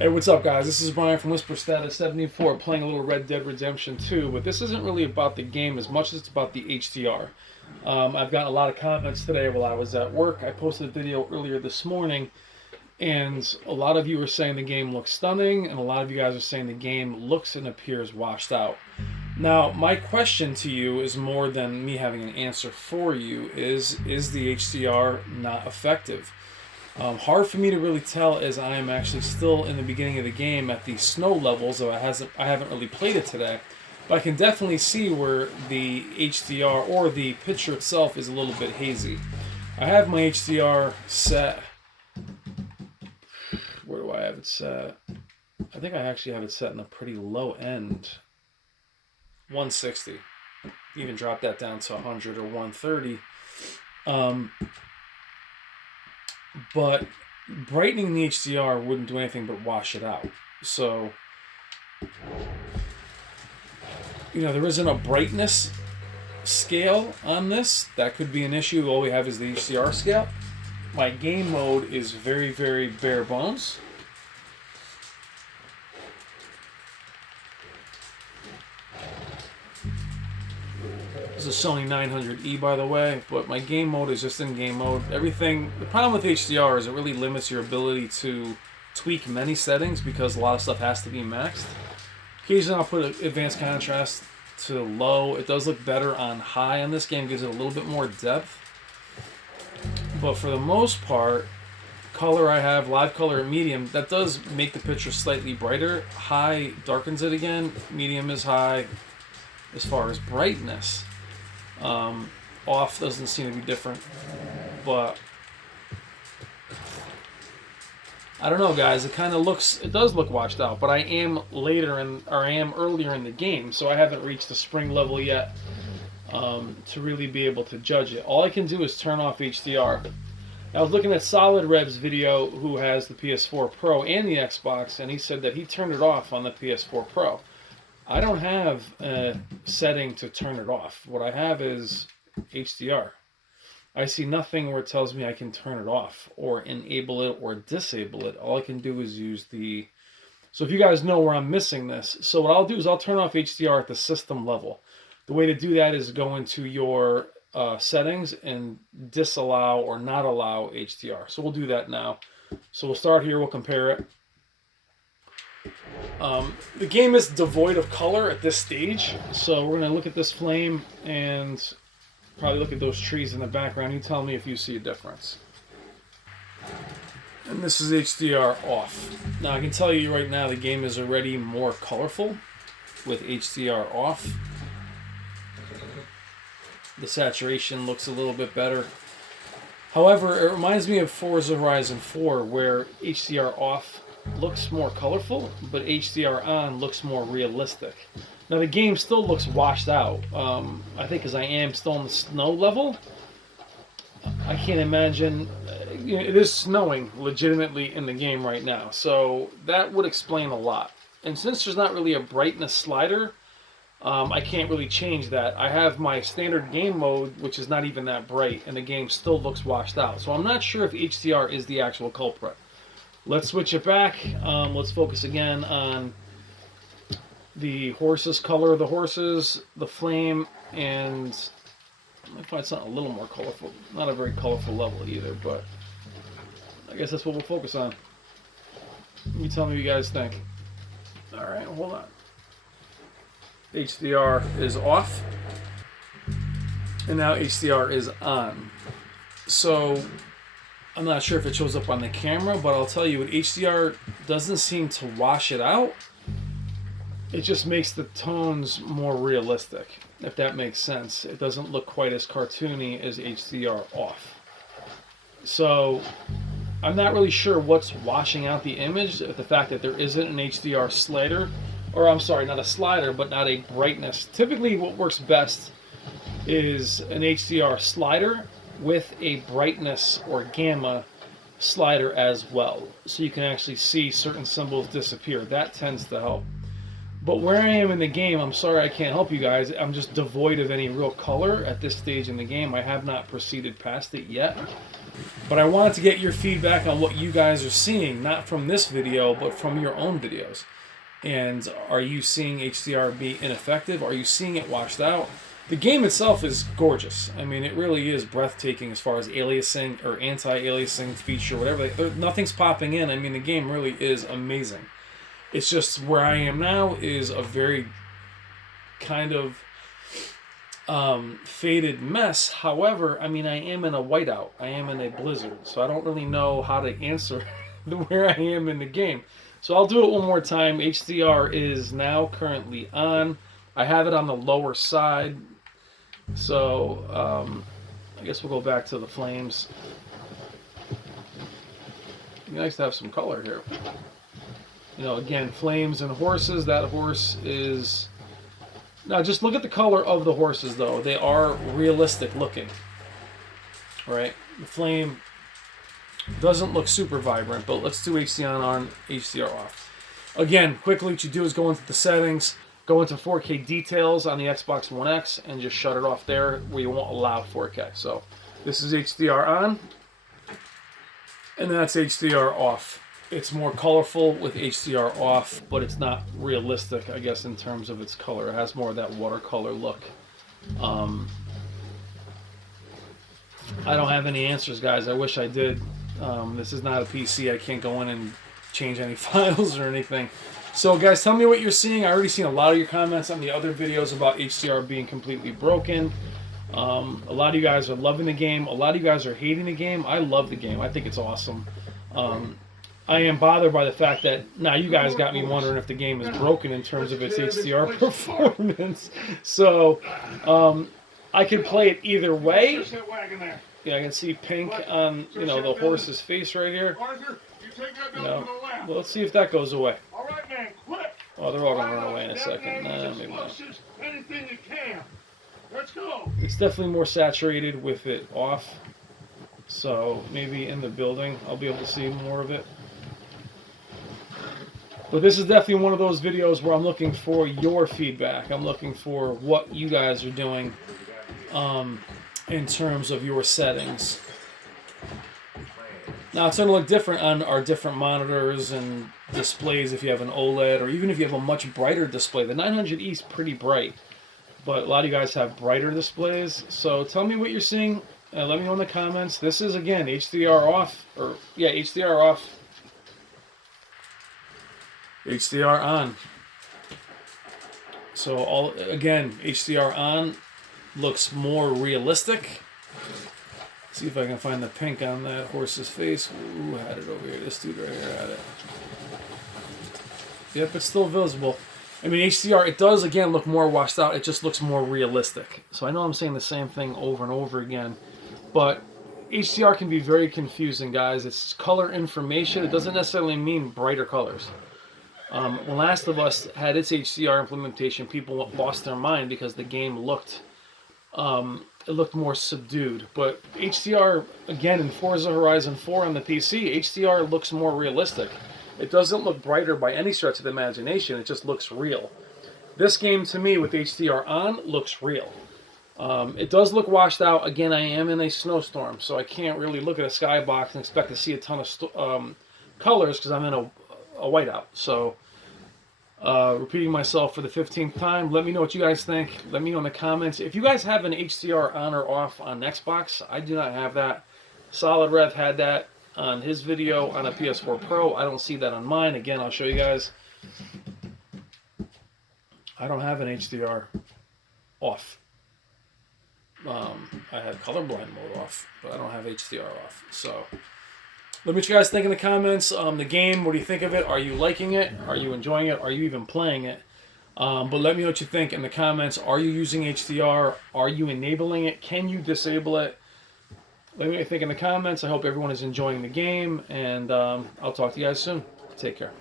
Hey, what's up, guys? This is Brian from Whisper Status 74 playing a little Red Dead Redemption 2, but this isn't really about the game as much as it's about the HDR. I've gotten a lot of comments today while I was at work. I posted a video earlier this morning, and a lot of you were saying the game looks stunning, and a lot of you guys are saying the game looks and appears washed out. Now, my question to you is more than me having an answer for you, is the HDR not effective? Hard for me to really tell as I am actually still in the beginning of the game at the snow levels, though I haven't really played it today. But I can definitely see where the HDR or the picture itself is a little bit hazy. I have my HDR set. Where do I have it set? I think I actually have it set in a pretty low end. 160. Even drop that down to 100 or 130. But brightening the HDR wouldn't do anything but wash it out. So, there isn't a brightness scale on this. That could be an issue. All we have is the HDR scale. My game mode is very, very bare bones. This is a Sony 900E, by the way, but my game mode is just in game mode. The problem with HDR is it really limits your ability to tweak many settings because a lot of stuff has to be maxed. Occasionally I'll put advanced contrast to low. It does look better on high on this game, gives it a little bit more depth. But for the most part, color I have, live color and medium, that does make the picture slightly brighter. High darkens it again, medium is high. As far as brightness, off doesn't seem to be different, but I don't know, guys. It does look washed out, but I am earlier in the game, so I haven't reached the spring level yet to really be able to judge it. All I can do is turn off HDR. I was looking at Solid Rev's video, who has the PS4 Pro and the Xbox, and he said that he turned it off on the PS4 Pro. I don't have a setting to turn it off. What I have is HDR. I see nothing where it tells me I can turn it off or enable it or disable it. All I can do is use the... So if you guys know where I'm missing this, so what I'll do is I'll turn off HDR at the system level. The way to do that is go into your settings and disallow or not allow HDR. So we'll do that now. So we'll start here, we'll compare it. The game is devoid of color at this stage, so we're going to look at this flame and probably look at those trees in the background. You tell me if you see a difference. And this is HDR off. Now I can tell you right now the game is already more colorful with HDR off. The saturation looks a little bit better. However, it reminds me of Forza Horizon 4 where HDR off looks more colorful, but HDR on looks more realistic. Now the game still looks washed out. I think because I am still on the snow level, I can't imagine. It is snowing legitimately in the game right now, so that would explain a lot. And since there's not really a brightness slider, I can't really change that. I have my standard game mode, which is not even that bright, and the game still looks washed out. So I'm not sure if HDR is the actual culprit. Let's switch it back. Let's focus again on the horses, color of the horses, the flame, and I might find something a little more colorful. Not a very colorful level either, but I guess that's what we'll focus on. You tell me what you guys think. Alright, hold on. HDR is off, and now HDR is on. So I'm not sure if it shows up on the camera, but I'll tell you, HDR doesn't seem to wash it out. It just makes the tones more realistic, if that makes sense. It doesn't look quite as cartoony as HDR off. So I'm not really sure what's washing out the image, the fact that there isn't an HDR slider, or I'm sorry, not a slider, but not a brightness. Typically what works best is an HDR slider with a brightness or gamma slider as well, so you can actually see certain symbols disappear. That tends to help. But where I am in the game, I'm sorry I can't help you guys. I'm just devoid of any real color at this stage in the game. I have not proceeded past it yet. But I wanted to get your feedback on what you guys are seeing, not from this video, but from your own videos. And are you seeing HDR be ineffective? Are you seeing it washed out? The game itself is gorgeous. I mean, it really is breathtaking as far as aliasing or anti-aliasing feature, whatever. Nothing's popping in. I mean, the game really is amazing. It's just where I am now is a very kind of faded mess. However, I mean, I am in a whiteout. I am in a blizzard. So I don't really know how to answer where I am in the game. So I'll do it one more time. HDR is now currently on. I have it on the lower side. So I guess we'll go back to the flames. It'd be nice to have some color here. You know, again, flames and horses. That horse is... Now, just look at the color of the horses, though. They are realistic looking. Right? The flame doesn't look super vibrant, but let's do HDR on, HDR off. Again, quickly, what you do is go into the settings, go into 4K details on the Xbox One X, and just shut it off there where you won't allow 4K. So this is HDR on, and that's HDR off. It's more colorful with HDR off, but it's not realistic, I guess, in terms of its color. It has more of that watercolor look. I don't have any answers, guys. I wish I did. This is not a PC. I can't go in and change any files or anything. So, guys, tell me what you're seeing. I already seen a lot of your comments on the other videos about HDR being completely broken. A lot of you guys are loving the game. A lot of you guys are hating the game. I love the game. I think it's awesome. I am bothered by the fact that now you guys got me wondering if the game is broken in terms of its HDR performance. So I could play it either way. Yeah, I can see pink on the horse's face right here. Well, let's see if that goes away. Oh, they're all gonna run away in a second. Nah, maybe not. It's definitely more saturated with it off. So maybe in the building I'll be able to see more of it. But this is definitely one of those videos where I'm looking for your feedback. I'm looking for what you guys are doing in terms of your settings. Now, it's going to look different on our different monitors and displays if you have an OLED, or even if you have a much brighter display. The 900E is pretty bright, but a lot of you guys have brighter displays. So tell me what you're seeing. Let me know in the comments. This is, again, HDR off, or yeah, HDR off. HDR on. So again, HDR on looks more realistic. See if I can find the pink on that horse's face. Ooh, I had it over here. This dude right here had it. Yep, it's still visible. I mean, HDR, it does, again, look more washed out. It just looks more realistic. So I know I'm saying the same thing over and over again, but HDR can be very confusing, guys. It's color information. It doesn't necessarily mean brighter colors. When Last of Us had its HDR implementation, people lost their mind because the game looked it looked more subdued. But HDR, again, in Forza Horizon 4 on the PC, HDR looks more realistic. It doesn't look brighter by any stretch of the imagination. It just looks real. This game, to me, with HDR on, looks real. It does look washed out. Again, I am in a snowstorm, so I can't really look at a skybox and expect to see a ton of colors because I'm in a whiteout. So, repeating myself for the 15th time, let me know what you guys think. Let me know in the comments. If you guys have an HDR on or off on Xbox, I do not have that. Solid Rev had that on his video on a PS4 Pro. I don't see that on mine. Again, I'll show you guys. I don't have an HDR off. I have colorblind mode off, but I don't have HDR off. So let me know what you guys think in the comments. The game, what do you think of it? Are you liking it? Are you enjoying it? Are you even playing it? But let me know what you think in the comments. Are you using HDR? Are you enabling it? Can you disable it? Let me know what you think in the comments. I hope everyone is enjoying the game, and I'll talk to you guys soon. Take care.